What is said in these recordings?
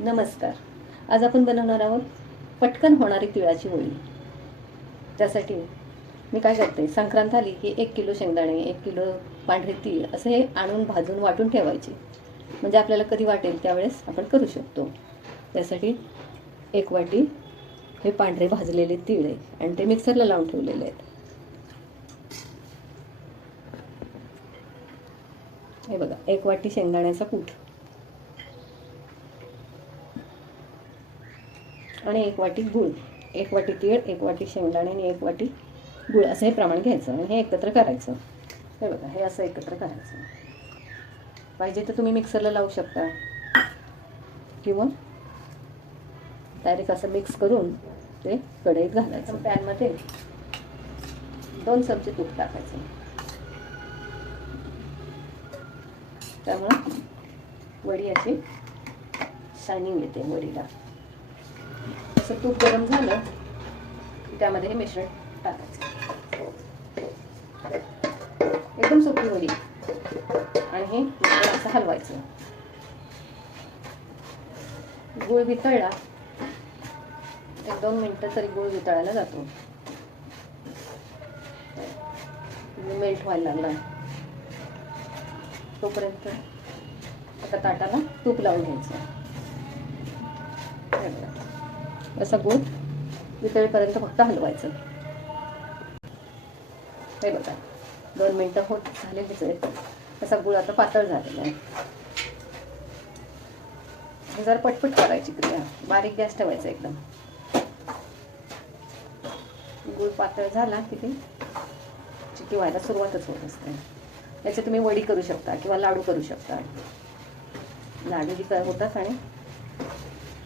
नमस्कार. आज आपण बनवणार आहोत पटकन होणारी तिळाची वडी. त्यासाठी मी काय करते, संक्रांत आली की 1 किलो शेंगदाणे, 1 किलो पांढरे तीळ असं हे आणून भाजून वाटून ठेवायचे. म्हणजे आपल्याला कधी वाटेल त्यावेळेस आपण करू शकतो. त्यासाठी 1 वाटी हे पांढरे भाजलेले तीळ आहे आणि ते मिक्सरला लावून ठेवलेले आहेत. हे बघा, 1 वाटी शेंगदाण्याचा कूट आणि 1 वाटी गूळ. 1 वाटी तीळ, 1 वाटी शेंगदाणे आणि 1 वाटी गूळ असं हे प्रमाण घ्यायचं आणि हे एकत्र करायचं. हे बघा, हे असं एकत्र करायचं. पाहिजे तर तुम्ही मिक्सरला लावू शकता किंवा डायरेक्ट असं मिक्स करून ते कढईत घालायचं. पॅनमध्ये 2 चमचे तूप टाकायचं. त्यामुळे वडी अशी शायनिंग येते वडीला. असं तूप गरम झालं की त्यामध्ये हे मिश्रण टाकायचं. एकदम सोपी वडी. आणि हे मिश्रण असं हलवायचं. गूळ वितळला, 1-2 मिनिटं तरी गूळ वितळायला जातो. मेल्ट व्हायला लागला तोपर्यंत एका ताटाला तूप लावून घ्यायचं. असा गूळ वितळेपर्यंत फक्त हलवायचं. हे बघा, 2 मिनिटं होत झालेलीच आहे. असा गूळ आता पातळ झालेला आहे. जरा पटपट करायची क्रिया, बारीक गॅस ठेवायचा एकदम. गूळ पातळ झाला की ते चिकी व्हायला सुरुवातच होत असते. याचे तुम्ही वडी करू शकता किंवा लाडू करू शकता. लाडू बी होतात आणि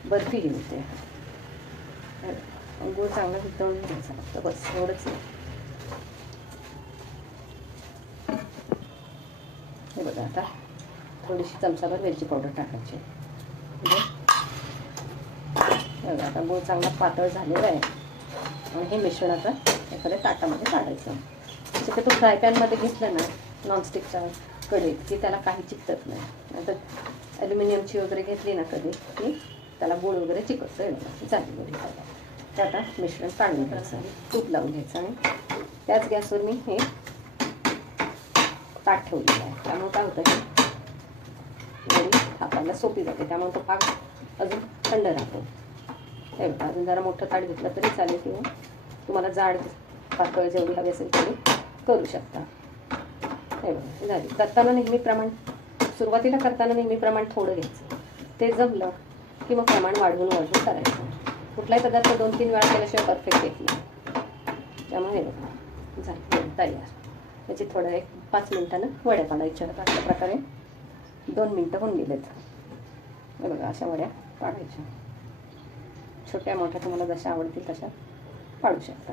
बर्फी होते. गूळ चांगला वितळून घ्यायचा फक्त, बस एवढंच. हे बघा, आता थोडीशी चमचाभर वेलची पावडर टाकायची. बघा, आता गूळ चांगला पातळ झालेला आहे आणि हे मिश्रण आता एखाद्या ताटामध्ये काढायचं. शक्यतो फ्राय पॅनमध्ये घेतलं ना, नॉनस्टिकच्या कढईत, की त्याला काही चिकटत नाही. नंतर ॲल्युमिनियमची वगैरे घेतली ना कधी की त्याला गूळ वगैरे चिकटतं. चालेल वडी खायला. ते आता मिश्रण काढून घ्यायचं, तूप लावून घ्यायचं आणि त्याच गॅसवर मी हे ताट ठेवलेलं आहे. त्यामुळे काय होतं की वडी थापायला सोपी जाते. त्यामुळे तो पाक अजून थंड राहतो. हे बघा, अजून जरा मोठं ताट घेतलं तरी चालेल किंवा तुम्हाला जाड पातळ जेवढी हवी असेल तेवढी करू शकता. हे बघा, झाली. करताना नेहमी प्रमाण, सुरुवातीला करताना नेहमी प्रमाण थोडं घ्यायचं. ते जमलं की मग प्रमाण वाढवून करायचं. कुठलाही पदार्थ 2-3 वेळा केल्याशिवाय परफेक्ट येत नाही. त्यामुळे हे बघा, झालं तयार. त्याची थोडं 1-5 मिनिटानं वड्या काढायच्या. अशा प्रकारे 2 मिनिटं होऊन गेलेत. हे बघा, अशा वड्या काढायच्या. छोट्या मोठ्या तुम्हाला जशा आवडतील तशा पाडू शकता.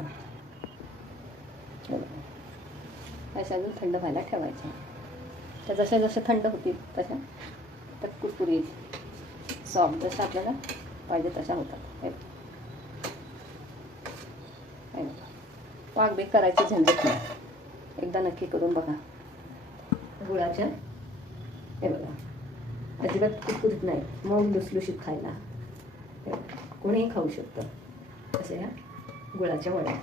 हे बघा, अशा अजून थंड व्हायला ठेवायच्या. त्या जशा जशा थंड होतील तशा तर कुरकुरीत सॉफ्ट जशा आपल्याला पाहिजे तशा होतात. हे पाक बेक करायची झंझट नाही. एकदा नक्की करून बघा. गुळाच्या हे बघा, अजिबात कुरकुरीत नाही, मग लुसलुशीत खायला. कोणीही खाऊ शकतं. अशा ह्या गुळाच्या वड्या.